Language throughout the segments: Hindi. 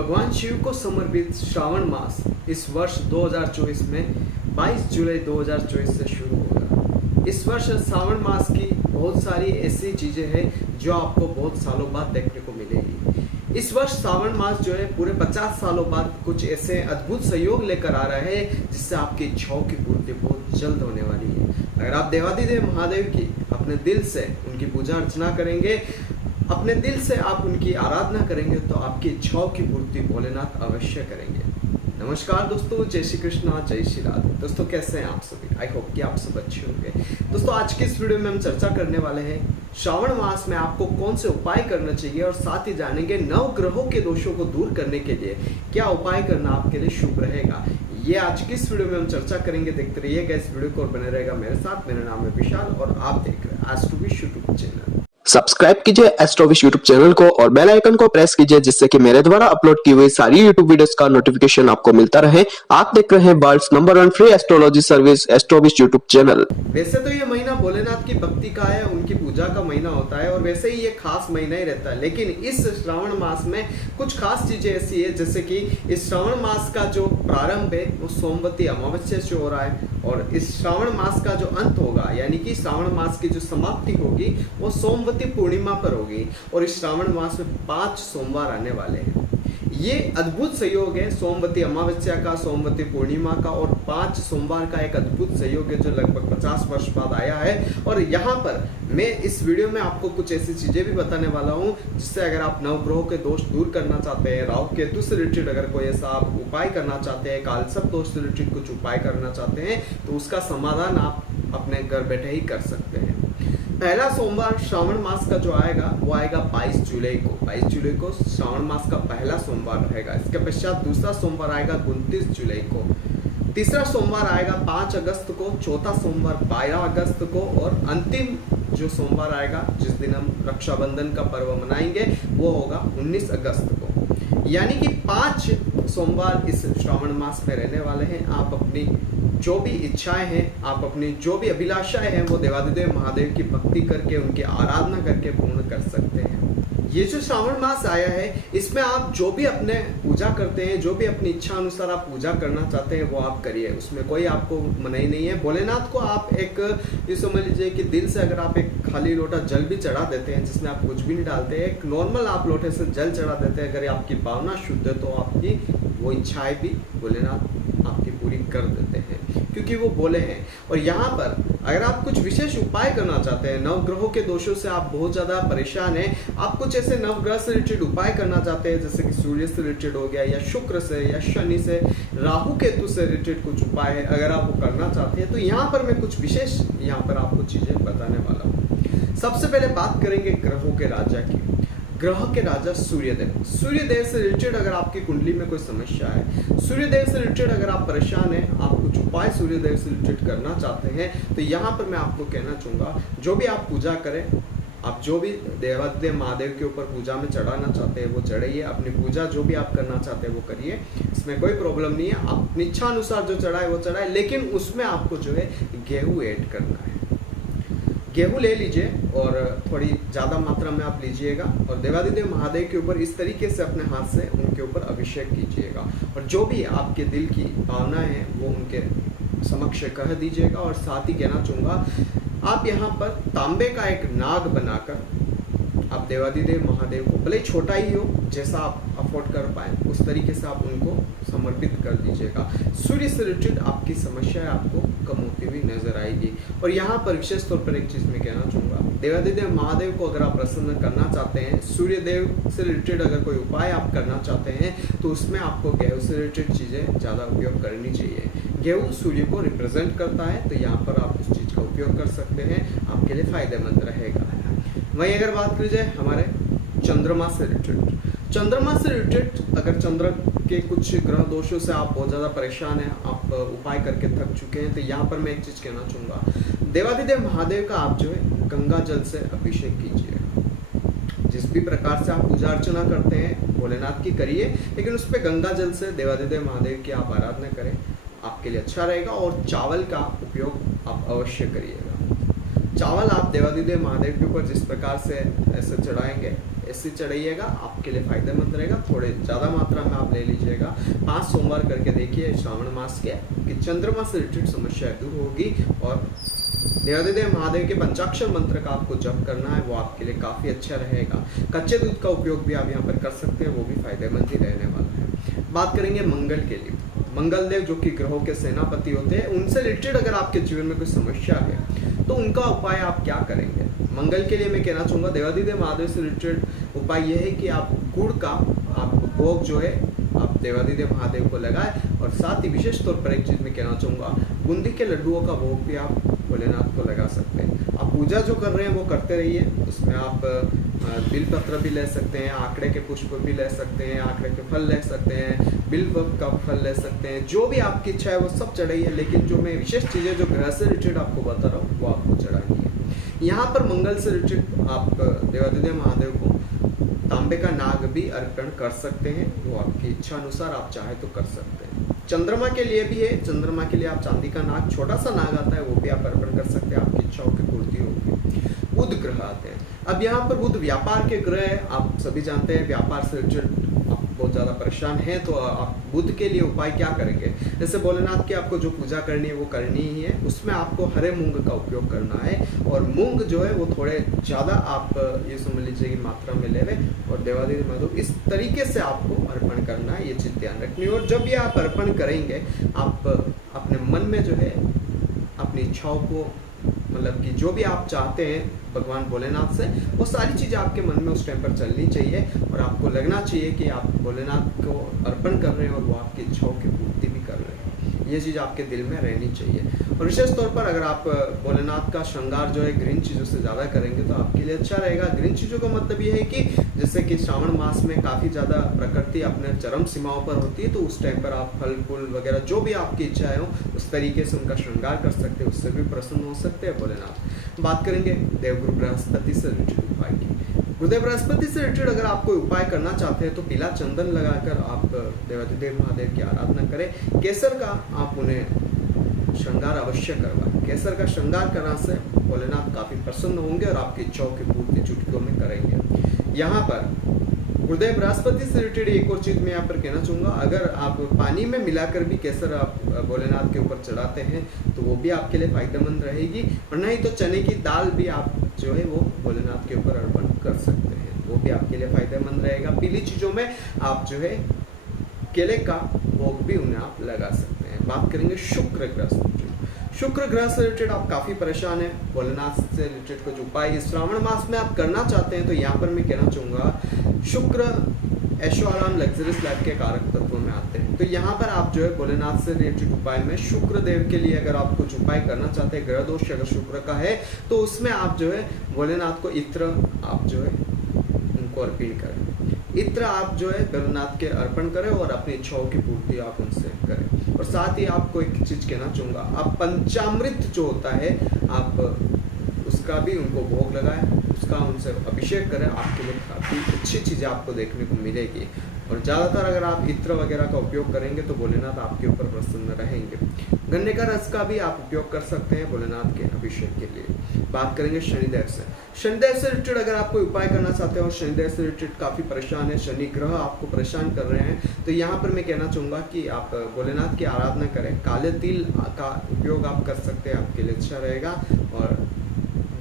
भगवान शिव को समर्पित श्रावण मास इस वर्ष 2024 में 22 जुलाई 2024 से शुरू होगा। इस वर्ष श्रावण मास की बहुत सारी ऐसी चीजें हैं जो आपको बहुत सालों बाद देखने को मिलेगी। इस वर्ष श्रावण मास जो है पूरे 50 सालों बाद कुछ ऐसे अद्भुत सहयोग लेकर आ रहा है जिससे आपकी इच्छाओं की पूर्ति बहुत जल्द होने वाली है। अगर आप देवादिदेव महादेव की अपने दिल से उनकी पूजा अर्चना करेंगे, अपने दिल से आप उनकी आराधना करेंगे तो आपकी इच्छाओं की पूर्ति भोलेनाथ अवश्य करेंगे। नमस्कार दोस्तों, जय श्री कृष्णा, जय श्री राधे। दोस्तों कैसे हैं आप सभी? आई होप कि आप सब अच्छे होंगे। दोस्तों आज की इस वीडियो में हम चर्चा करने वाले हैं श्रावण मास में आपको कौन से उपाय करना चाहिए और साथ ही जानेंगे नव ग्रहों के दोषों को दूर करने के लिए क्या उपाय करना आपके लिए शुभ रहेगा। ये आज की इस वीडियो में हम चर्चा करेंगे। देखते रहिएगा इस वीडियो को और बने रहेगा मेरे साथ। मेरा नाम है विशाल और आप देख रहे हैं एस्ट्रोविश यूट्यूब चैनल। सब्सक्राइब कीजिए एस्ट्रोविश यूट्यूब चैनल को और बेल आइकन को प्रेस कीजिए जिससे कि मेरे द्वारा अपलोड की हुई सारी यूट्यूब वीडियोस का नोटिफिकेशन आपको मिलता रहे। आप देख रहे हैं world's number 1 free astrology service Astrowish YouTube channel. वैसे तो ये महीना भोलेनाथ की भक्ति का है, उनकी पूजा का महीना होता है और वैसे ही ये खास महीना ही रहता है। लेकिन इस श्रावण मास में कुछ खास चीजें ऐसी है जैसे कि इस श्रावण मास का जो प्रारंभ है वो सोमवती अमावस्या से हो रहा है और इस श्रावण मास का जो अंत होगा यानी कि श्रावण मास की जो समाप्ति होगी वो सोमवती पूर्णिमा पर होगी और इस श्रावण मास में 5 सोमवार आने वाले हैं। ये अद्भुत सहयोग है सोमवती अमावस्या का, सोमवती पूर्णिमा का और 5 सोमवार का एक अद्भुत सहयोग है जो लगभग 50 वर्ष बाद आया है। और यहाँ पर मैं इस वीडियो में आपको कुछ ऐसी चीजें भी बताने वाला हूँ जिससे अगर आप नवग्रहों के दोष दूर करना चाहते हैं, राहु केतु से रिलेटेड अगर कोई ऐसा आप उपाय करना चाहते हैं, कालसर्प दोष से रिलेटेड कुछ उपाय करना चाहते हैं तो उसका समाधान आप अपने घर बैठे ही कर सकते हैं। पहला सोमवार श्रावण मास का जो आएगा वो आएगा 22 जुलाई को। 22 जुलाई को श्रावण मास का पहला सोमवार रहेगा। इसके पश्चात दूसरा सोमवार आएगा 29 जुलाई को। तीसरा सोमवार आएगा 5 अगस्त को। चौथा सोमवार 12 अगस्त को और अंतिम जो सोमवार आएगा जिस दिन हम रक्षाबंधन का पर्व मनाएंगे वो होगा 19 अगस्त को। यानी कि 5 सोमवार इस श्रावण मास में रहने वाले हैं। आप अपनी जो भी इच्छाएं हैं, आप अपनी जो भी अभिलाषाएं हैं वो देवादिदेव महादेव की भक्ति करके उनकी आराधना करके पूर्ण कर सकते हैं। ये जो श्रावण मास आया है इसमें आप जो भी अपने पूजा करते हैं, जो भी अपनी इच्छा अनुसार आप पूजा करना चाहते हैं वो आप करिए, उसमें कोई आपको मनाही नहीं है। भोलेनाथ को आप एक ये समझ लीजिए कि दिल से अगर आप एक खाली लोटा जल भी चढ़ा देते हैं जिसमें आप कुछ भी नहीं डालते, एक नॉर्मल आप लोटे से जल चढ़ा देते हैं, अगर आपकी भावना शुद्ध है तो आपकी वो इच्छाएं भी भोलेनाथ आपकी पूरी कर देते हैं क्योंकि वो बोले हैं। और यहाँ पर अगर आप कुछ विशेष उपाय करना चाहते हैं, नवग्रहों के दोषों से आप बहुत ज्यादा परेशान हैं, आप कुछ ऐसे नवग्रह से रिलेटेड उपाय करना चाहते हैं जैसे कि सूर्य से रिलेटेड हो गया या शुक्र से या शनि से, राहु केतु से रिलेटेड कुछ उपाय है, अगर आप वो करना चाहते हैं तो यहाँ पर मैं कुछ विशेष यहाँ पर आपको चीजें बताने वाला हूँ। सबसे पहले बात करेंगे ग्रहों के राजा की। ग्रह के राजा सूर्यदेव। सूर्यदेव से रिलेटेड अगर आपकी कुंडली में कोई समस्या है, सूर्यदेव से रिलेटेड अगर आप परेशान हैं, आप कुछ उपाय सूर्यदेव से रिलेटेड करना चाहते हैं तो यहाँ पर मैं आपको कहना चाहूंगा जो भी आप पूजा करें, आप जो भी देवादिदेव महादेव के ऊपर पूजा में चढ़ाना चाहते हैं वो चढ़ाइए। अपनी पूजा जो भी आप करना चाहते हैं वो करिए, इसमें कोई प्रॉब्लम नहीं है। आप अपनी इच्छा अनुसार जो चढ़ाए वो चढ़ाए, लेकिन उसमें आपको जो है गेहूं ऐड करना है। गेहूं ले लीजिए और थोड़ी ज़्यादा मात्रा में आप लीजिएगा और देवादिदेव महादेव के ऊपर इस तरीके से अपने हाथ से उनके ऊपर अभिषेक कीजिएगा और जो भी आपके दिल की भावनाएं हैं वो उनके समक्ष कह दीजिएगा। और साथ ही कहना चाहूँगा आप यहाँ पर तांबे का एक नाग बनाकर आप देवादिदेव महादेव को, भले छोटा ही हो जैसा आप अफोर्ड कर पाए उस तरीके से आप उनको समर्पित कर दीजिएगा। सूर्य से रिलेटेड आपकी समस्या आपको कम होती हुई नजर आएगी। और यहाँ पर विशेष तौर पर एक चीज मैं कहना चाहूंगा, देवादिदेव महादेव को अगर आप प्रसन्न करना चाहते हैं, सूर्य देव से रिलेटेड अगर कोई उपाय आप करना चाहते हैं तो उसमें आपको गेहूं से रिलेटेड चीजें ज्यादा उपयोग करनी चाहिए। गेहूं सूर्य को रिप्रेजेंट करता है तो यहाँ पर आप उस चीज का उपयोग कर सकते हैं, आपके लिए फायदेमंद रहेगा। वहीं अगर बात की जाए हमारे चंद्रमा से रिलेटेड, चंद्रमा से रिलेटेड अगर चंद्र के कुछ ग्रह दोषों से आप बहुत ज़्यादा परेशान हैं, आप उपाय करके थक चुके हैं तो यहाँ पर मैं एक चीज़ कहना चाहूँगा, देवादिदेव महादेव का आप जो है गंगा जल से अभिषेक कीजिए। जिस भी प्रकार से आप पूजा अर्चना करते हैं भोलेनाथ की करिए, लेकिन उस पर गंगा जल से देवादिदेव महादेव की आप आराधना करें, आपके लिए अच्छा रहेगा। और चावल का उपयोग आप अवश्य करिएगा। चावल आप देवादिदेव महादेव के ऊपर जिस प्रकार से ऐसे चढ़ाएंगे ऐसे चढ़ाइएगा, आपके लिए फायदेमंद रहेगा। थोड़े ज़्यादा मात्रा में आप ले लीजिएगा। 5 सोमवार करके देखिए श्रावण मास के कि चंद्रमा से रिलेटेड समस्या दूर होगी और देवादिदेव महादेव के पंचाक्षर मंत्र का आपको जप करना है, वो आपके लिए काफ़ी अच्छा रहेगा। कच्चे दूध का उपयोग भी आप यहाँ पर कर सकते हैं, वो भी फायदेमंद ही रहने वाला है। बात करेंगे मंगल के लिए। मंगल देव जो कि ग्रहों के सेनापति होते हैं, उनसे रिलेटेड अगर आपके जीवन में कोई समस्या है तो उनका उपाय आप क्या करेंगे। मंगल के लिए मैं कहना चाहूँगा देवादिदेव महादेव से रिलेटेड उपाय यह है कि आप गुड़ का आप भोग जो है आप देवादिदेव महादेव को लगाए और साथ ही विशेष तौर पर एक चीज़ मैं कहना चाहूँगा, बूंदी के लड्डुओं का भोग भी आप भोलेनाथ को लगा सकते हैं। आप पूजा जो कर रहे हैं वो करते रहिए, उसमें आप बिल पत्र भी ले सकते हैं, आंकड़े के पुष्प भी ले सकते हैं, आंकड़े के फल ले सकते हैं, बिल का फल ले सकते हैं, जो भी आपकी इच्छा है वो सब चढ़ाइए। लेकिन जो मैं विशेष चीज़ें जो ग्रह से रिलेटेड आपको बता रहा हूँ वो आपको चढ़ानी है। यहाँ पर मंगल से रिलेटेड आप देवादिदेव महादेव को तांबे का नाग भी अर्पण कर सकते हैं, वो आपकी इच्छा अनुसार आप चाहे तो कर सकते हैं। चंद्रमा के लिए भी है, चंद्रमा के लिए आप चांदी का नाग, छोटा सा नाग आता है, वो भी आप अर्पण कर सकते हैं, आपकी इच्छाओं की पूर्ति होगी। बुध ग्रह आते हैं। अब यहाँ पर बुध व्यापार के ग्रह है, आप सभी जानते हैं व्यापार से रिलेटेड आप बहुत ज़्यादा परेशान हैं, तो आप बुध के लिए उपाय क्या करेंगे। जैसे भोलेनाथ की आपको जो पूजा करनी है वो करनी ही है, उसमें आपको हरे मूंग का उपयोग करना है और मूंग जो है वो थोड़े ज़्यादा आप ये समझ लीजिए कि मात्रा में लेवे और देवादिदेव महादेव इस तरीके से आपको अर्पण करना है, ये चीज़ ध्यान रखनी है। और जब ये आप अर्पण करेंगे आप अपने मन में जो है अपनी इच्छाओं को मतलब कि जो भी आप चाहते हैं भगवान भोलेनाथ से, वो सारी चीज़ें आपके मन में उस टाइम पर चलनी चाहिए और आपको लगना चाहिए कि आप भोलेनाथ को अर्पण कर रहे हैं और वो आपकी इच्छाओं की पूर्ति भी कर रहे हैं। ये चीज़ आपके दिल में रहनी चाहिए। और विशेष तौर पर अगर आप भोलेनाथ का श्रृंगार जो है ग्रीन चीज़ों से ज़्यादा करेंगे तो आपके लिए अच्छा रहेगा। ग्रीन चीज़ों का मतलब ये है कि जैसे कि श्रावण मास में काफ़ी ज़्यादा प्रकृति अपने चरम सीमाओं पर होती है, तो उस टाइम पर आप फल फूल वगैरह जो भी आपकी इच्छाएं हो उस तरीके से उनका श्रृंगार कर सकते हैं, उससे भी प्रसन्न हो सकते हैं भोलेनाथ। बात करेंगे देवगुरु बृहस्पति से रिलेटेड उपाय की। गुरुदेव बृहस्पति से रिलेटेड अगर आप कोई उपाय करना चाहते हैं तो पीला चंदन लगाकर आप देवादिदेव महादेव की आराधना करें। केसर का आप उन्हें श्रृंगार अवश्य करवाएं। केसर का श्रृंगार करने से भोलेनाथ काफ़ी प्रसन्न होंगे और आपकी इच्छाओं की पूर्ति चुटकियों में करेंगे। यहाँ पर गुरुदेव बृहस्पति से रिलेटेड एक और चीज़ मैं यहाँ पर कहना चाहूँगा, अगर आप पानी में मिलाकर भी केसर आप भोलेनाथ के ऊपर चढ़ाते हैं तो वो भी आपके लिए फायदेमंद रहेगी। और नहीं तो चने की दाल भी आप जो है वो भोलेनाथ के ऊपर अर्पण कर सकते हैं, वो भी आपके लिए फायदेमंद रहेगा। पीली चीज़ों में आप जो है केले का भोग भी उन्हें आप लगा सकते हैं। बात करेंगे शुक्र ग्रह से रिलेटेड। शुक्र ग्रह से रिलेटेड आप काफ़ी परेशान हैं, भोलेनाथ से रिलेटेड कुछ उपाय इस श्रावण मास में आप करना चाहते हैं तो यहाँ पर मैं कहना चाहूँगा शुक्र ऐशो आराम लग्जरियस लाइफ के कारक तत्वों में आते हैं। तो यहाँ पर आप जो है भोलेनाथ से रिलेटेड उपाय में शुक्र देव के लिए अगर आप कुछ उपाय करना चाहते हैं, ग्रह दोष अगर शुक्र का है तो उसमें आप जो है भोलेनाथ को इत्र आप जो है उनको अर्पण करें। इत्र आप जो है भोलेनाथ के अर्पण करें और अपनी इच्छाओं की पूर्ति आप उनसे करें। और साथ ही आपको एक चीज़ कहना चाहूँगा, आप पंचामृत जो होता है आप उसका भी उनको भोग लगाएं, उसका उनसे अभिषेक करें, आपके लिए काफ़ी अच्छी चीज़ें आपको देखने को मिलेगी। और ज़्यादातर अगर आप इत्र वगैरह का उपयोग करेंगे तो भोलेनाथ आपके ऊपर प्रसन्न रहेंगे। गन्ने का रस का भी आप उपयोग कर सकते हैं भोलेनाथ के अभिषेक के लिए। बात करेंगे शनिदेव से। शनिदेव से रिलेटेड अगर आप कोई उपाय करना चाहते हो और शनिदेव से रिलेटेड काफ़ी परेशान है, शनि ग्रह आपको परेशान कर रहे हैं, तो यहाँ पर मैं कहना चाहूँगा कि आप भोलेनाथ की आराधना करें। काले तिल का उपयोग आप कर सकते हैं, आपके लिए अच्छा रहेगा। और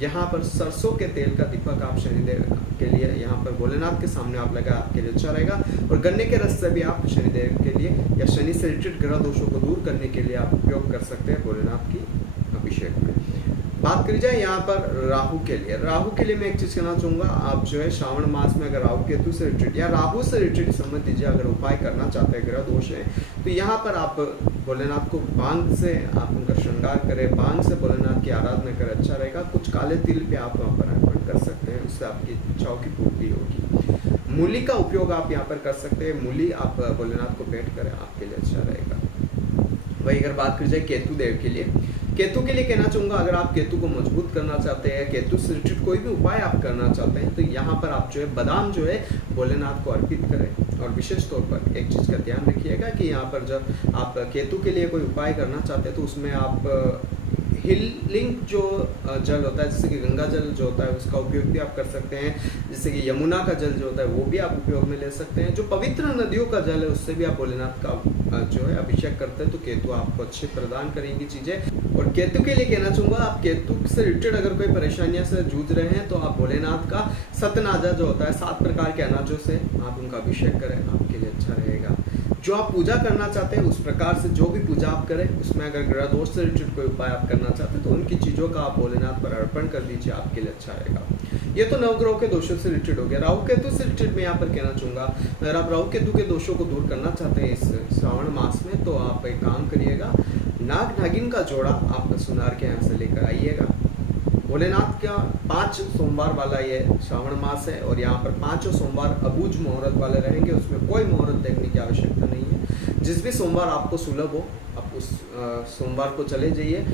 यहाँ पर सरसों के तेल का दीपक आप शनिदेव के लिए यहाँ पर भोलेनाथ के सामने आप लगा, आपके लिए अच्छा रहेगा। और गन्ने के रस से भी आप शनिदेव के लिए या शनि से रिलेटेड ग्रह दोषों को दूर करने के लिए आप उपयोग कर सकते हैं भोलेनाथ की अभिषेक में। बात करी जाए यहाँ पर राहु के लिए। राहु के लिए मैं एक चीज़ कहना चाहूँगा, आप जो है श्रावण मास में अगर राहु केतु से रिलेटेड या राहु से रिलेटेड समझ लीजिए अगर उपाय करना चाहते हैं, ग्रह दोष है, तो यहाँ पर आप भोलेनाथ को भांग से आप उनका श्रृंगार करें, भांग से भोलेनाथ की आराधना करें, अच्छा रहेगा। कुछ काले तिल पे आप वहाँ पर अर्पण कर सकते हैं, उससे आपकी इच्छाओं की पूर्ति होगी। मूली का उपयोग आप यहाँ पर कर सकते हैं, मूली आप भोलेनाथ को भेंट करें, आपके लिए अच्छा रहेगा। वही अगर बात करी जाए केतु देव के लिए, केतु के लिए कहना चाहूँगा, अगर आप केतु को मजबूत करना चाहते हैं, केतु से रिलेटेड कोई भी उपाय आप करना चाहते हैं, तो यहाँ पर आप जो है बादाम जो है भोलेनाथ को अर्पित करें। और विशेष तौर पर एक चीज़ का ध्यान रखिएगा कि यहाँ पर जब आप केतु के लिए कोई उपाय करना चाहते हैं तो उसमें आप हीलिंग जो जल होता है, जैसे कि गंगा जल जो होता है उसका उपयोग भी आप कर सकते हैं। जैसे कि यमुना का जल जो होता है वो भी आप उपयोग में ले सकते हैं। जो पवित्र नदियों का जल है उससे भी आप भोलेनाथ का जो है अभिषेक करते हैं तो केतु आपको अच्छे प्रदान करेंगी चीजें। और केतु के लिए कहना चाहूंगा, आप केतु से रिलेटेड अगर कोई परेशानियां से जूझ रहे हैं तो आप भोलेनाथ का सतनाजा जो होता है 7 प्रकार के अनाजों से आप उनका अभिषेक करें, आपके लिए अच्छा रहेगा। जो आप पूजा करना चाहते हैं उस प्रकार से जो भी पूजा आप करें उसमें अगर ग्रह दोष से रिलेटेड कोई उपाय आप करना चाहते हैं तो उनकी चीजों का आप भोलेनाथ पर अर्पण कर दीजिए, आपके लिए अच्छा रहेगा। ये तो नवग्रहों के दोषों से रिलेटेड हो गया। राहु केतु से रिलेटेड मैं यहाँ पर कहना चाहूंगा, अगर आप राहु केतु के दोषों को दूर करना चाहते हैं इस श्रावण मास में तो आप एक काम करिएगा, नाग नागिन का जोड़ा आप सुनार के यहाँ से लेकर आइएगा। भोलेनाथ का 5 सोमवार वाला ये श्रावण मास है और यहाँ पर 5 सोमवार अबूझ मुहूर्त वाले रहेंगे, उसमें कोई मुहूर्त देखने की आवश्यकता नहीं है। जिस भी सोमवार आपको सुलभ हो आप उस सोमवार को चले जाइए।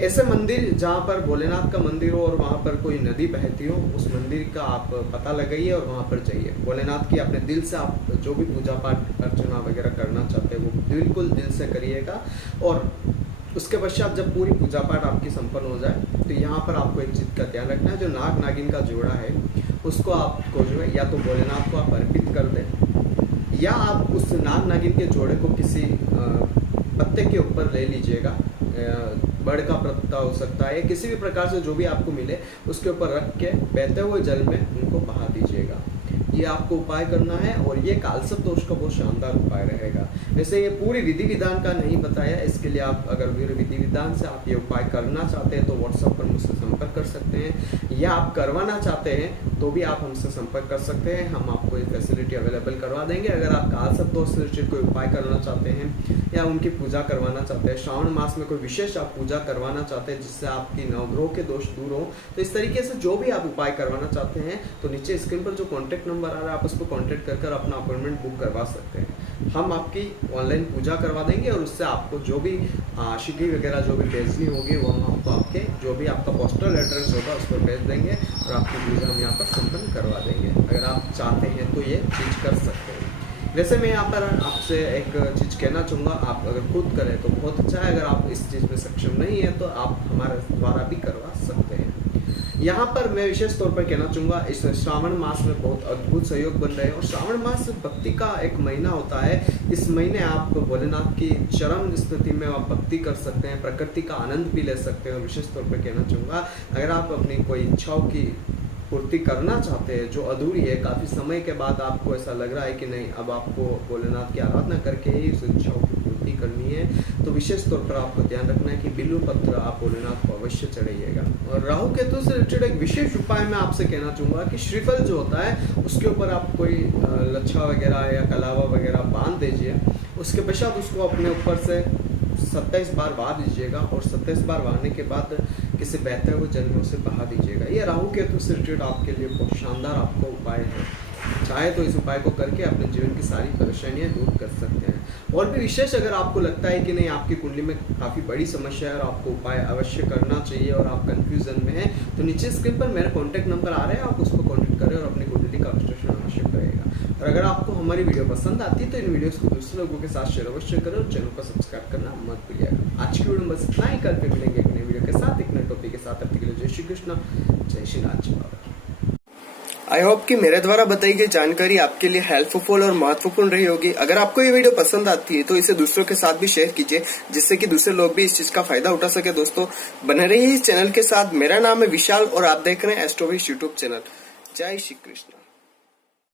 ऐसे मंदिर जहाँ पर भोलेनाथ का मंदिर हो और वहाँ पर कोई नदी बहती हो उस मंदिर का आप पता लगाइए और वहाँ पर जाइए। भोलेनाथ की अपने दिल से आप जो भी पूजा पाठ अर्चना वगैरह करना चाहते हैं वो बिल्कुल दिल से करिएगा। और उसके पश्चात जब पूरी पूजा पाठ आपकी संपन्न हो जाए तो यहाँ पर आपको एक चीज़ का ध्यान रखना है, जो नाग नागिन का जोड़ा है उसको आपको जो है या तो भोलेनाथ को आप अर्पित कर दें या आप उस नाग नागिन के जोड़े को किसी पत्ते के ऊपर ले लीजिएगा। बड़ का पत्ता हो सकता है, किसी भी प्रकार से जो भी आपको मिले उसके ऊपर रख के बहते हुए जल में उनको बहा दीजिएगा। ये आपको उपाय करना है और ये कालसर्प दोष का बहुत शानदार उपाय रहेगा। वैसे ये पूरी विधि विधान का नहीं बताया, इसके लिए आप अगर विधि विधान से आप ये उपाय करना चाहते हैं तो व्हाट्सएप पर मुझसे संपर्क कर सकते हैं या आप करवाना चाहते हैं तो भी आप हमसे संपर्क कर सकते हैं, हम आपको ये फैसिलिटी अवेलेबल करवा देंगे। अगर आप कालसर्प दोष से रिलेटेड कोई उपाय करना चाहते हैं या उनकी पूजा करवाना चाहते हैं, श्रावण मास में कोई विशेष आप पूजा करवाना चाहते हैं जिससे आपकी नवग्रह के दोष दूर हो, तो इस तरीके से जो भी आप उपाय करवाना चाहते हैं तो नीचे स्क्रीन पर जो कॉन्टैक्ट नंबर आ रहा है आप उसको कॉन्टैक्ट कर अपना अपॉइंटमेंट बुक करवा सकते हैं। हम आपकी ऑनलाइन पूजा करवा देंगे और उससे आपको जो भी आशिकी वगैरह जो भी भेजनी होगी वो हम आपको आपके जो भी आपका पोस्टल एड्रेस होगा उस पर भेज देंगे और आपकी पूजा हम यहाँ पर संपन्न करवा देंगे। अगर आप चाहते हैं तो ये चीज़ कर सकते हैं। वैसे मैं यहाँ पर आपसे एक चीज़ कहना चाहूँगा, आप अगर खुद करें तो बहुत अच्छा है, अगर आप इस चीज़ में सक्षम नहीं है तो आप हमारे द्वारा भी करवा सकते हैं। यहाँ पर मैं विशेष तौर पर कहना चाहूँगा इस श्रावण मास में बहुत अद्भुत सहयोग बन रहे हैं और श्रावण मास भक्ति का एक महीना होता है। इस महीने आप भोलेनाथ की चरम स्थिति में आप भक्ति कर सकते हैं, प्रकृति का आनंद भी ले सकते हैं। और विशेष तौर पर कहना चाहूँगा अगर आप अपनी कोई इच्छाओं की पूर्ति करना चाहते हैं जो अधूरी है, काफ़ी समय के बाद आपको ऐसा लग रहा है कि नहीं अब आपको भोलेनाथ की आराधना करके ही उस इच्छाओं की पूर्ति करनी है, तो विशेष तौर पर आपको ध्यान रखना है कि बिल्व पत्र आप भोलेनाथ को अवश्य चढ़ाइएगा। और राहु केतु से रिलेटेड एक विशेष उपाय मैं आपसे कहना चाहूँगा कि श्रीफल जो होता है उसके ऊपर आप कोई लच्छा वगैरह या कलावा वगैरह बांध दीजिए, उसके पश्चात उसको अपने ऊपर से 27 बार वार दीजिएगा और 27 बार वारने के बाद किसी बहते हुए जल में उसे बहा दीजिएगा। ये राहु केतु से रिलेटेड आपके लिए बहुत शानदार आपको उपाय है, चाहे तो इस उपाय को करके अपने जीवन की सारी परेशानियां दूर कर सकते हैं। और भी विशेष अगर आपको लगता है कि नहीं आपकी कुंडली में काफ़ी बड़ी समस्या है और आपको उपाय अवश्य करना चाहिए और आप कंफ्यूजन में हैं तो नीचे स्क्रीन पर मेरा कॉन्टैक्ट नंबर आ रहा है, आप उसको कॉन्टैक्ट करें और अपनी कुंडली का विश्लेषण अवश्य करेगा। और अगर आपको हमारी वीडियो पसंद आती है तो इन वीडियोस को दूसरे लोगों के साथ शेयर अवश्य करें और चैनल को सब्सक्राइब करना मत भूलिएगा। आज की वीडियो में बस इतना ही, कल पे मिलेंगे एक नई वीडियो के साथ एक नए टॉपिक के साथ। तब तक के लिए जय श्री कृष्ण, जय श्री नाथ जी बाबा की। आई होप कि मेरे द्वारा बताई गई जानकारी आपके लिए हेल्पफुल और महत्वपूर्ण रही होगी। अगर आपको ये वीडियो पसंद आती है तो इसे दूसरों के साथ भी शेयर कीजिए जिससे कि दूसरे लोग भी इस चीज का फायदा उठा सके। दोस्तों बने रहिए इस चैनल के साथ। मेरा नाम है विशाल और आप देख रहे हैं एस्ट्रोविश यूट्यूब चैनल। जय श्री कृष्ण।